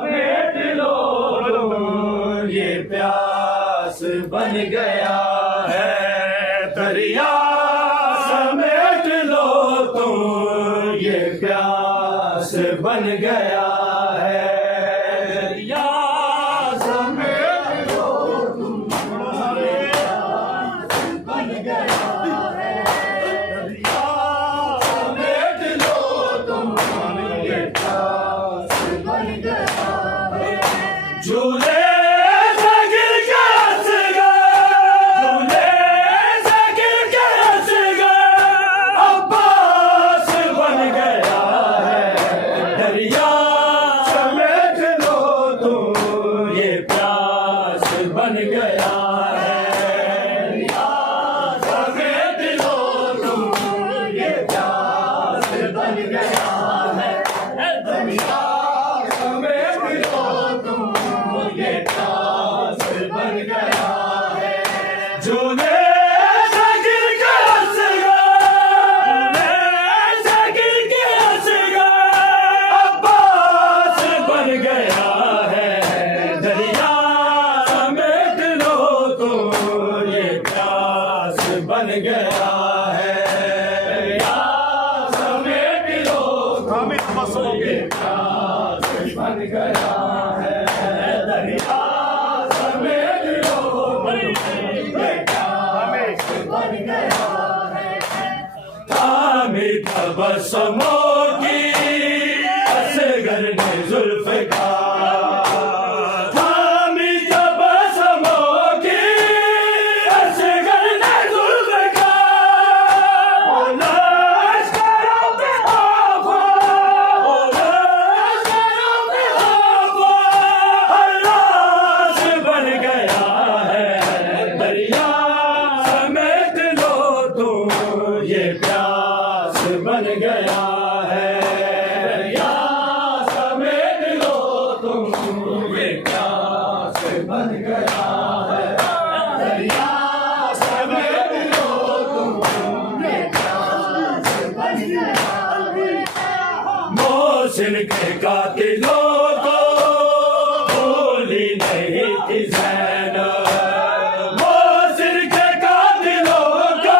समेट लो तुम, ये प्यास बन गया है दरिया। समेट लो तुम, ये प्यास बन गया है दरिया। समेट लो तुम, ये प्यास बन गया है दरिया। समेट लो तुम, ये प्यास बन गया है। झूले से गिर के हंस गए, झूले से गिर के हंस गए, अब्बास बन गया है दरिया। समेट लो तुम, ये प्यास बन गया है दरिया। समेट लो तुम, ये प्यास बन गया है दरिया। समेट लो तुम, ये प्यास बन गया है। झूले से गिर के हंस गए, झूले से गिर के हंस गए, अब्बास बन गया है दरिया। समेट लो तुम, ये प्यास बन गया है दरिया। समेट लो तुम, ये प्यास बन गया है दरिया। समेट लो तुम, ये प्यास बन गया है। थामी तबस्सुमों की असगर ने जुल्फ़कार, थामी तबस्सुमों की असगर ने जुल्फ़कार। ओ लश्करों पे आफ़ा, ओ लश्करों पे आफ़ा, हर्रास बन गया है दरिया। समेट लो तुम, ये प्यास बन गया है दरिया। समेट लो तुम, ये प्यास बन गया है दरिया। समेट लो तुम, ये प्यास बन गया है। मोहसिन के कातिलों को भूली नहीं थी ज़ैनब, मोहसिन के कातिलों को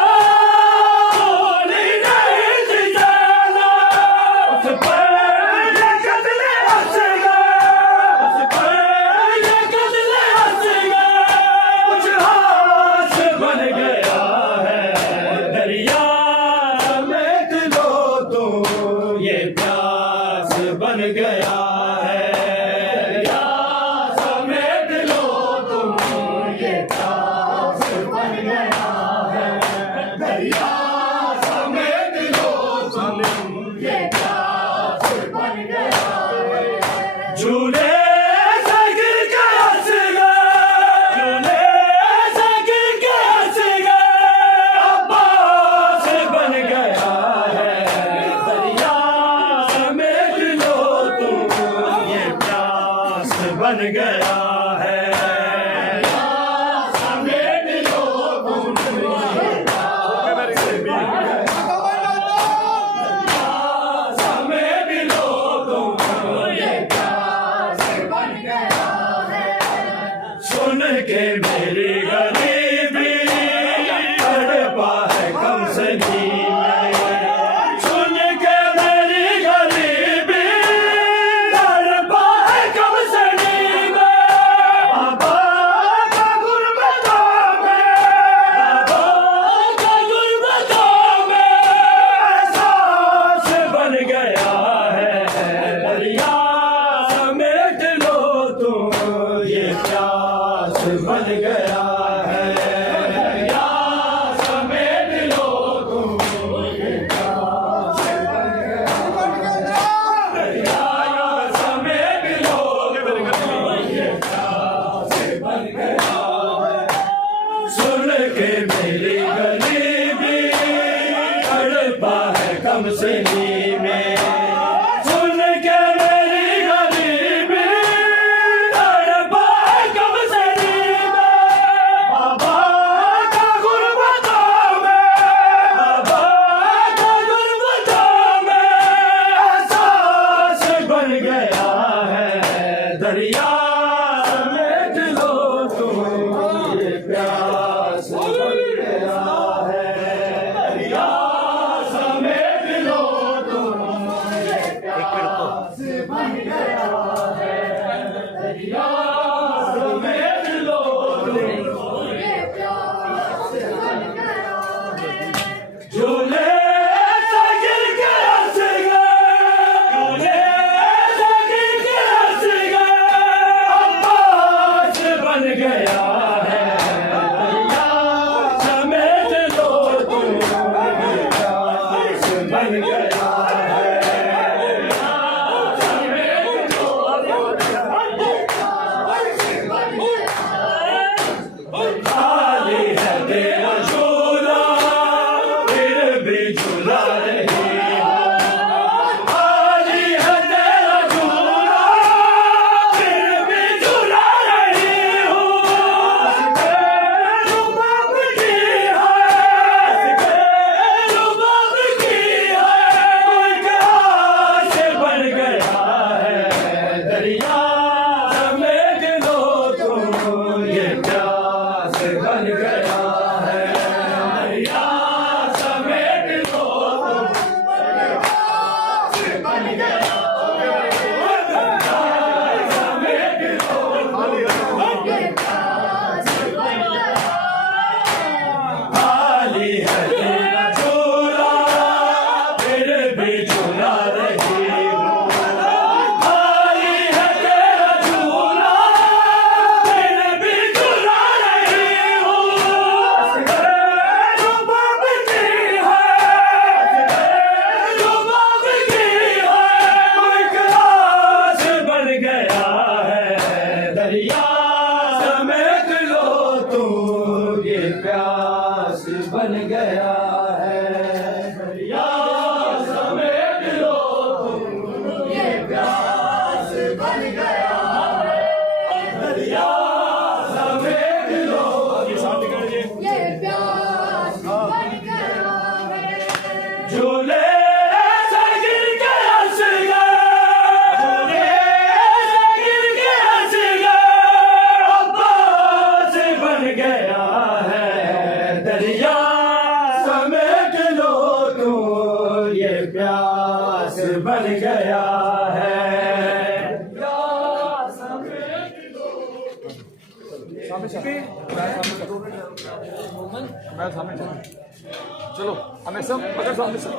भूली नहीं थी ज़ैनब। उस पर ये कत्ल हंस गए, उस पर ये कत्ल हंस गए, कुछ हास बन गया है दरिया। समेट लो तुम, ये प्यास बन गया है दरिया। समेट लो तुम, ये प्यास बन गया है दरिया। समेट लो तुम, ये प्यास बन गया है। झूले से गिर के हंस गए, झूले से गिर के हंस गए, अब्बास बन गया है दरिया। समेट लो तुम, ये प्यास बन गया है दरिया। समेट लो तुम, ये प्यास बन गया है। समेट लो तुम, ये प्यास बन गया है। सुन के मेरी गरीबी तड़पा है कमसनी में, सुन के मेरी गरीबी तड़पा है कमसनी में। बाबा का गुर्बतों में, बाबा का गुर्बतों में एहसास बन गया है दरिया। समेट लो तुम, ये प्यास बन गया दरिया समेट लो तुम ये प्यास बन गया है दरिया समेट लो तुम ये प्यास बन गया है दरिया समेट लो तुम ये प्यास बन गया है झूले सागिर के हंस गए झूले सागिर के हंस गए अब्बास बन गया है दरिया समेट लो तुम ये प्यास बन गया है समेट लो खाली है तेरा झूला फिर भी झूला रही खाली है तेरा झूला फिर भी झूला रही हूँ रुबाब की है रुबाब की है कोई घास बन गया है दरिया समेट लो तुम ये प्यास बन गया है दरिया समेट लो तुम प्यास बन गया समेट लो खाली है तेरा झूला फिर भी झूला रही खाली है तेरा झूला फिर भी झूला रही हूँ रुबाब की है रुबाब की है कोई घास बन गया है दरिया समेट लो तुम ये प्यास बन गया है दरिया समेट लो तुम ये प्यास बन गया है दरिया समेट लो ये प्यास बन गया है झूले सागिर के हंस गए झूले सागिर के हंस गए अब्बास बन गया है दरिया समेट लो तुम ये प्यास बन गया है दरिया समेट लो मैं सामने चलो हमें सब पकड़ सामने से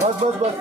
बस बस बस